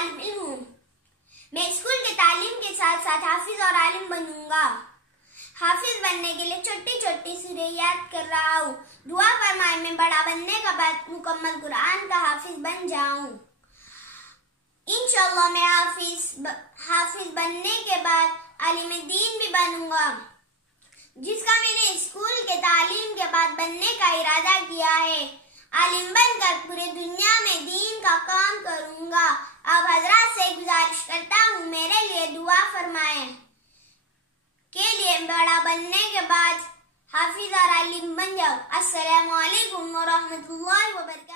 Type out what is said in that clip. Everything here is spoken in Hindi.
तालिब इल्म हूँ। मैं स्कूल के तालीम के साथ साथ हाफिज और आलिम बनूंगा। हाफिज बनने के लिए छोटी छोटी सूरह याद कर रहा हूँ। दुआ फरमाए मैं बड़ा बनने के बाद मुकम्मल कुरान का हाफिज बन जाऊं। इंशाअल्लाह मैं हाफिज बनने के बाद आलिम दीन भी बनूंगा, जिसका मैंने स्कूल के तालीम के बाद बनने का इरादा किया है। आलिम बनकर पूरे दुनिया में दीन का काम करूंगा। अब हजरत से गुजारिश करता हूँ मेरे लिए दुआ फरमाएं के लिए बड़ा बनने के बाद हाफिज और आलिम बन जाओ। अस्सलामु अलैकुम व रहमतुल्लाहि व बरकातहू।